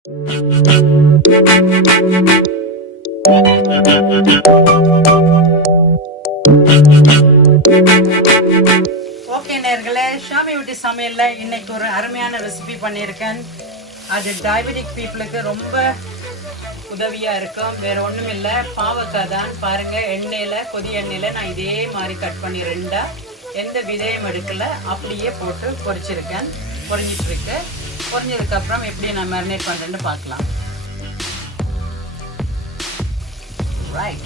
Okay நேர்களே, Xiaomi வீட்டு சமையல்ல இன்னைக்கு ஒரு அருமையான ரெசிபி பண்ணியிருக்கேன். அது டயபெட்டிக் பீப்புளுக்கு ரொம்ப உதவியா இருக்கும். வேற ஒன்றும் இல்லை, பாவக்காய் தான். பாருங்க, கொதி எண்ணெயில் நான் இதே மாதிரி கட் பண்ணி ரெண்டா, எந்த விதையும் எடுக்கல, அப்படியே போட்டு பொரிச்சிருக்கேன். பொரிஞ்சிட்டு இருக்கு. பொரிஞ்சதுக்கு அப்புறம் எப்படி நான் மேரினேட் பண்ணுறேன்னு பார்க்கலாம். ரைட்,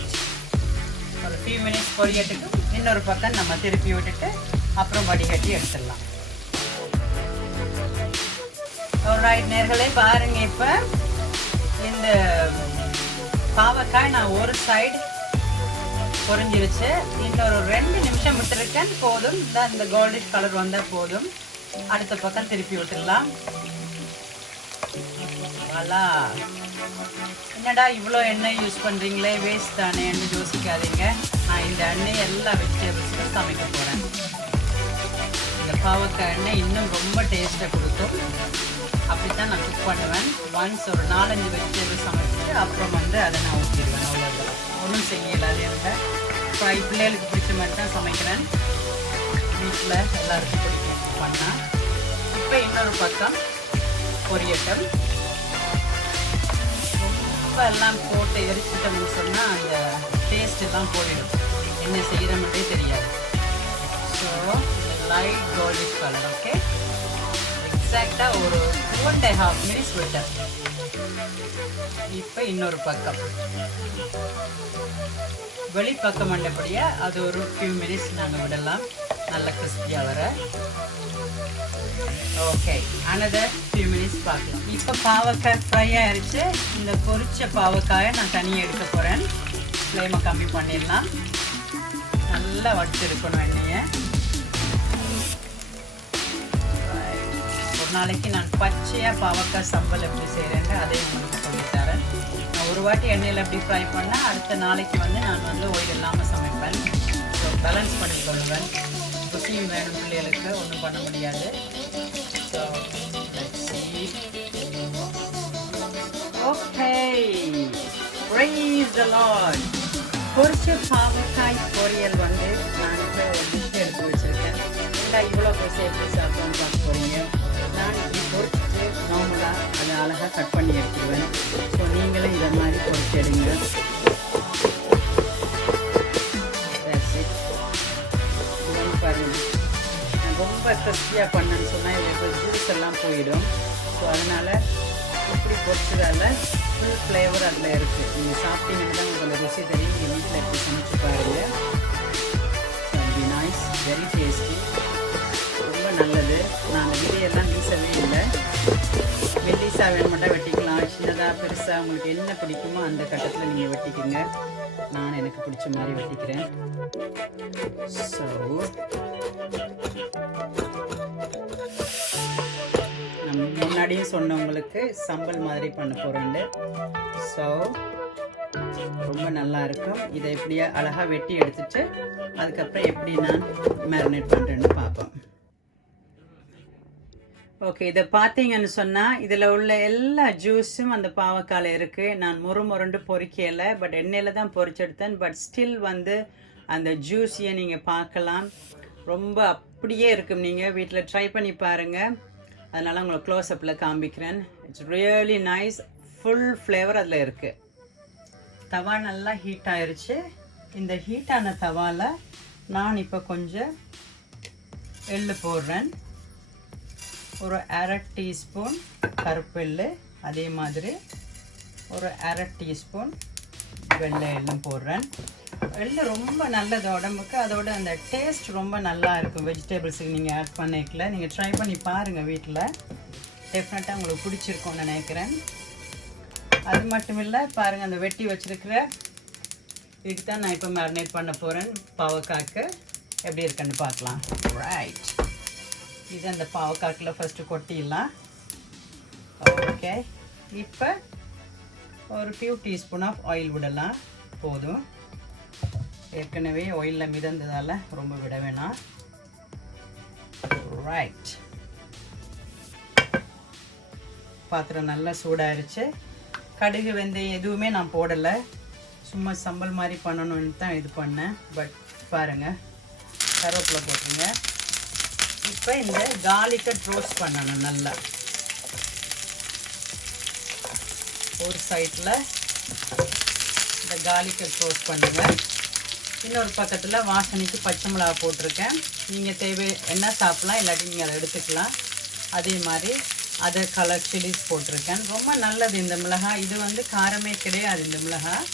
ஒரு ஃபியூ மினிட்ஸ் பொரியட்டுக்கு இன்னொரு பக்கம் நம்ம திருப்பி விட்டுட்டு அப்புறம் வடிகட்டி எடுத்துடலாம். ரைட் நேர்களே, பாருங்க, இப்போ இந்த பாவக்காய் நான் ஒரு சைடு பொரிஞ்சிருச்சு. இன்னொரு 2 நிமிஷம் விட்டுருக்கேன், போதும். இந்த கோல்டிஷ் கலர் வந்தால் போதும். அடுத்த பக்கம் திருப்பி விட்டுடலாம். என்னடா இவ்வளோ எண்ணெய் யூஸ் பண்ணுறீங்களே, வேஸ்ட் தானேன்னு யோசிக்காதீங்க. நான் இந்த எண்ணெய் எல்லா வெஜிடபிள்ஸுக்கும் சமைக்க போகிறேன். இந்த பாவக்காய் எண்ணெய் இன்னும் ரொம்ப டேஸ்ட்டை கொடுக்கும். அப்படித்தான் நான் குக் பண்ணுவேன். ஒன்ஸ் ஒரு 4-5 வெஜிடபிள்ஸ் சமைச்சிட்டு அப்புறம் அதை நான் ஊற்றிடுவேன். அவ்வளோதான், ஒன்றும் செய்யலாது. எனக்கு ஃப்ரை பிள்ளைகளுக்கு பிடிச்ச மாதிரி தான் சமைக்கிறேன். வீட்டில் எல்லாருக்கும் பிடிக்கும் பண்ணால். இப்போ இன்னொரு பக்கம் பொரியட்டும். ரொம்ப எல்லாம் போட்டு எரிச்சிட்டோம்னு சொன்னால் அந்த டேஸ்ட் எல்லாம் போயிடும். என்ன செய்கிறோம்னே தெரியாது. So light goldish colour. Okay, எக்ஸாக்டாக ஒரு 1.5 மினிட்ஸ் விட்டேன். இப்போ இன்னொரு பக்கம் வெளிப்பக்கம் மண்டபடியாக அது ஒரு ஃபியூ மினிட்ஸ் நாங்கள் விடலாம், நல்ல கிறிஸ்பியாக வர. ஓகே, another few minutes பார்க்கலாம். இப்போ பாவக்காய் ஃப்ரை ஆயிடுச்சு. இந்த பொரிச்ச பாவக்காயை நான் தனியாக எடுக்க போகிறேன். ஃப்ளேமை கம்மி பண்ணிடலாம். நல்லா வடிச்சிருக்கணும் எண்ணெயை. ஒரு நாளைக்கு நான் பச்சையாக பாவக்காய் சம்பல் எப்படி செய்கிறேன்னு அதையும் உங்களுக்கு சொல்லித்தரேன். நான் ஒரு வாட்டி எண்ணெயில் எப்படி ஃப்ரை பண்ணால் அடுத்த நாளைக்கு நான் ஆயில் இல்லாமல் சமைப்பேன். ஸோ பேலன்ஸ் பண்ணி கொள்ளுவேன். ருசியும் வேணும் பிள்ளைகளுக்கு, ஒன்றும் பண்ண முடியாது. So let's see. Okay, praise the Lord. பொரிச்ச பாவக்காய் பொரியல் நான் இப்போ ஒரு டிஷ் எடுத்து வச்சுருக்கேன். இல்லை இவ்வளோ போய் சேர்த்து சாப்பிட்டோன்னு பார்க்க போகிறீங்க. நான் இப்படி பொரிச்சிட்டு நார்மலாக அதை அழகாக கட் பண்ணி எடுத்துருவேன். ஸோ நீங்களும் இதை மாதிரி பொரிச்சு எடுங்க. ரொம்ப கிறிஸ்பியாக பண்ணேன்னு சொன்னால் இதுக்கு ஜூஸ் எல்லாம் போயிடும். ஸோ அதனால் இப்படி பொரிச்சதால் ஃபுல் ஃப்ளேவர் அதில் இருக்குது. நீங்கள் சாப்பிட்டீங்கன்னா தான் உங்களுக்கு ருசி தெரியும். நீங்கள் வீட்டில் எப்படி சமைச்சு பாருங்கள். So very nice, very tasty, ரொம்ப நல்லது. நாங்கள் விதையெல்லாம் வீசவே இல்லை. மெல்லிசா வேணுமெண்டா வெட்டிக்கலாம், சின்னதாக பெருசாக உங்களுக்கு என்ன பிடிக்குமோ அந்த கட்டத்தில் நீங்கள் வெட்டிக்கோங்க. நான் எனக்கு பிடிச்ச மாதிரி வெட்டிக்கிறேன். ஸோ முன்னாடியும் சொன்னவங்களுக்கு சம்பல் மாதிரி பண்ண போகிறேன். ஸோ ரொம்ப நல்லா இருக்கும். இதை எப்படியா அழகாக வெட்டி எடுத்துட்டு அதுக்கப்புறம் எப்படி நான் மேரினேட் பண்ணுறேன்னு பார்ப்போம். ஓகே, இதை பார்த்தீங்கன்னு சொன்னால் இதில் உள்ள எல்லா ஜூஸும் அந்த பாவக்காயில் இருக்குது. நான் முருண்டு பொரிக்கலை, பட் எண்ணெயில் தான் பொரிச்செடுத்தேன். பட் ஸ்டில் அந்த ஜூஸையை நீங்கள் பார்க்கலாம். ரொம்ப அப்படியே இருக்கும். நீங்கள் வீட்டில் ட்ரை பண்ணி பாருங்கள். அதனால் உங்களுக்கு க்ளோஸ்அப்பில் காமிக்கிறேன். It's really nice. Full flavour அதில் இருக்குது. தவா நல்லா ஹீட் ஆயிடுச்சு. இந்த ஹீட்டான தவாவில் நான் இப்போ கொஞ்சம் எள்ளு போடுறேன். ஒரு 1/2 டீஸ்பூன் கருப்பெள்ளு, அதே மாதிரி ஒரு 1/2 டீஸ்பூன் வெள்ளை எள்ளும் போடுறேன். எள்ளு ரொம்ப நல்லது உடம்புக்கு. அதோட அந்த டேஸ்ட் ரொம்ப நல்லா இருக்கும். வெஜிடபிள்ஸுக்கு நீங்கள் ஆட் பண்ணிக்கல, நீங்கள் ட்ரை பண்ணி பாருங்கள் வீட்டில். டெஃபினட்டாக உங்களுக்கு பிடிச்சிருக்கும்னு நினைக்கிறேன். அது மட்டும் இல்லை, பாருங்கள், அந்த வெட்டி வச்சுருக்கிற இதுக்கு தான் நான் இப்போ மேரினேட் பண்ண போகிறேன். பாவக்காய்க்கு எப்படி இருக்குன்னு பார்க்கலாம். ரைட், இது அந்த பாவக்காய்க்கில் ஃபஸ்ட்டு கொட்டிடலாம். ஓகே, இப்போ ஒரு ஃபியூ டீஸ்பூன் ஆஃப் ஆயில் விடலாம், போதும். ஏற்கனவே ஆயிலில் மிதந்ததால் ரொம்ப விட வேணாம். ரைட், பாத்திரம் நல்லா சூடாயிருச்சு. கடுகு வெந்தயம் எதுவுமே நான் போடலை, சும்மா சம்பல் மாதிரி பண்ணணும்னு தான் இது பண்ணேன். பட் பாருங்கள், கருவேப்பிலை போட்டுருங்க. இப்போ இந்த கார்லிக்கை ரோஸ்ட் பண்ணணும் நல்லா. ஒரு சைடில் இந்த கார்லிக்கை ரோஸ்ட் பண்ணுங்கள். இன்னொரு பக்கத்தில் வாசனைக்கு பச்சை மிளகா போட்டிருக்கேன். நீங்கள் தேவை என்ன சாப்பிட்லாம், இல்லாட்டி நீங்கள் அதை எடுத்துக்கலாம். அதே மாதிரி அதை கலர் சில்லிஸ் போட்டிருக்கேன். ரொம்ப நல்லது இந்த மிளகாய். இது வந்து காரமே கிடையாது இந்த மிளகாய்,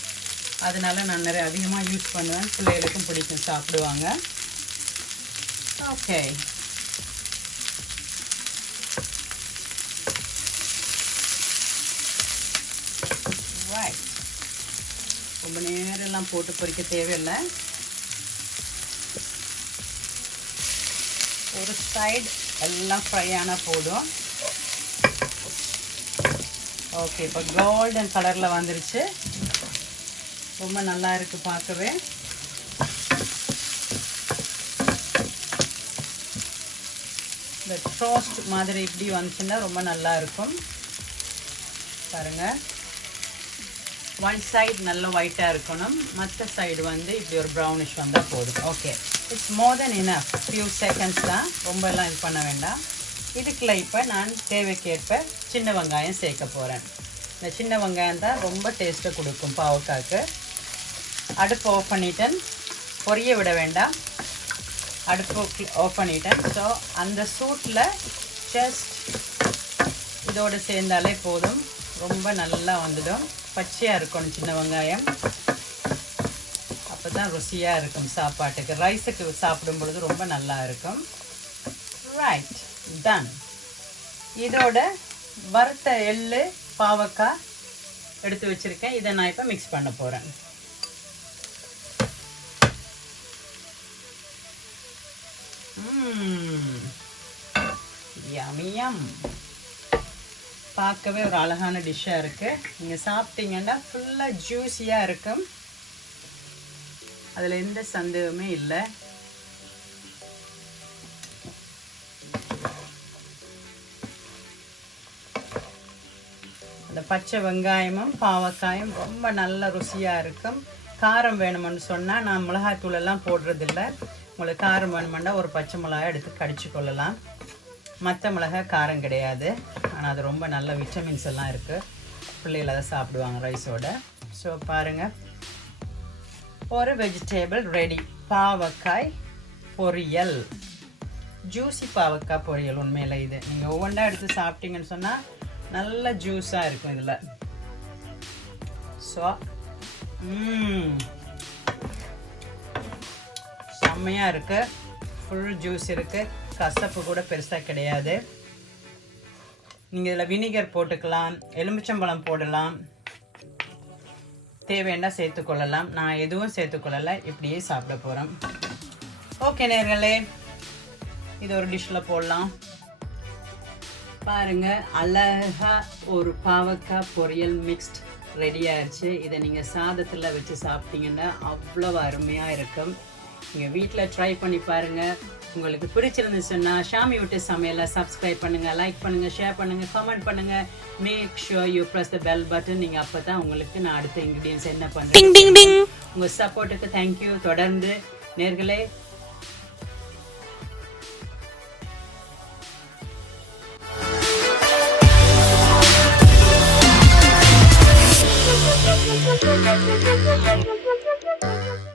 அதனால் நான் நிறைய அதிகமாக யூஸ் பண்ணுவேன். பிள்ளைகளுக்கும் பிடிக்கும், சாப்பிடுவாங்க. Okay, right. ரொம்ப நேரம்லாம் போட்டு பொரிக்க தேவையில்லை. ஒரு சைடு எல்லாம் ஃப்ரை ஆனால் போதும். ஓகே, இப்போ கோல்டன் கலரில் வந்துருச்சு. ரொம்ப நல்லா இருக்குது பார்க்கவே. இந்த டோஸ்ட் மாதிரி இப்படி வந்துச்சுன்னா ரொம்ப நல்லா இருக்கும். பாருங்கள், ஒன் சைடு நல்ல ஒயிட்டாக இருக்கணும், மற்ற சைடு வந்து இப்படி ஒரு ப்ரௌனிஷ் வந்தால் போதும். Okay, it's more then enough. Few seconds தான், ரொம்பலாம் இது பண்ண வேண்டாம். இதுக்குள்ள இப்போ நான் தேவைக்கேற்ப சின்ன வெங்காயம் சேர்க்க போகிறேன். இந்த சின்ன வெங்காயம் தான் ரொம்ப டேஸ்ட்டை கொடுக்கும் பாவக்காய்க்கு. அடுப்பு ஆஃப் பண்ணிட்டேன், பொரிய விட வேண்டாம். அடுப்பு ஆஃப் பண்ணிட்டேன். ஸோ அந்த சூட்டில் ஜஸ்ட் இதோடு சேர்ந்தாலே போதும், ரொம்ப நல்லா வந்துடும். பச்சையாக இருக்கணும் சின்ன வெங்காயம், அப்போ தான் ருசியாக இருக்கும் சாப்பாட்டுக்கு. ரைஸுக்கு சாப்பிடும் பொழுது ரொம்ப நல்லா இருக்கும். Right, done. இதோட வறுத்த எள்ளு பாவக்காய் எடுத்து வச்சுருக்கேன். இதை நான் இப்போ மிக்ஸ் பண்ண போகிறேன். யம்மியம். பார்க்கவே ஒரு அழகான டிஷ்ஷாக இருக்குது. நீங்கள் சாப்பிட்டீங்கன்னா ஃபுல்லாக ஜூஸியாக இருக்கும், அதில் எந்த சந்தேகமே இல்லை. அந்த பச்சை வெங்காயமும் பாவக்காயும் ரொம்ப நல்ல ருசியாக இருக்கும். காரம் வேணுமென்னு சொன்னால் நான் மிளகாய்த்தூளெல்லாம் போடுறதில்ல. உங்களுக்கு காரம் வேணுமெண்டா ஒரு பச்சை மிளகாய் எடுத்து கடிச்சு கொள்ளலாம். மற்ற மிளகாய் காரம் கிடையாது, ஆனால் அது ரொம்ப நல்ல விட்டமின்ஸ் எல்லாம் இருக்குது. பிள்ளைகள் அதை சாப்பிடுவாங்க ரைஸோட. ஸோ பாருங்கள், ஒரு வெஜிடேபிள் ரெடி. பாவக்காய் பொரியல், ஜூஸி பாவக்காய் பொரியல். உண்மையில் இது நீங்கள் ஒவ்வொன்றா எடுத்து சாப்பிட்டீங்கன்னு சொன்னால் நல்ல ஜூஸாக இருக்கும் இதில். ஸோ செம்மையாக இருக்குது, ஃபுல் ஜூஸ் இருக்குது, கசப்பு கூட பெருசாக கிடையாது. நீங்கள் இதில் வினிகர் போட்டுக்கலாம், எலுமிச்சம்பழம் போடலாம், தேவைன்னா சேர்த்துக்கொள்ளலாம். நான் எதுவும் சேர்த்துக்கொள்ளலை, இப்படியே சாப்பிட போகிறேன். ஓகே நேர்களே, இது ஒரு டிஷ்ஷில் போடலாம். பாருங்கள், அழகாக ஒரு பாவக்காய் பொரியல் மிக்ஸ்ட் ரெடி ஆயிடுச்சு. இதை நீங்கள் சாதத்தில் வச்சு சாப்பிட்டீங்கன்னா அவ்வளோ அருமையாக இருக்கும். நீங்கள் வீட்டில் ட்ரை பண்ணி பாருங்கள். உங்களுக்கு பிடிச்சிருந்துச்சுன்னா ஷாமி வீட்டு சமையலை சப்ஸ்கிரைப் பண்ணுங்கள், லைக் பண்ணுங்கள், ஷேர் பண்ணுங்கள், கமெண்ட் பண்ணுங்கள். Make sure you press the bell button. நீங்கள் அப்போ தான் உங்களுக்கு நான் அடுத்த இன்க்ரீடியன்ஸ் என்ன பண்ணுறேன். உங்கள் சப்போர்ட்டுக்கு தேங்க்யூ. தொடர்ந்து நேர்களே Thank you.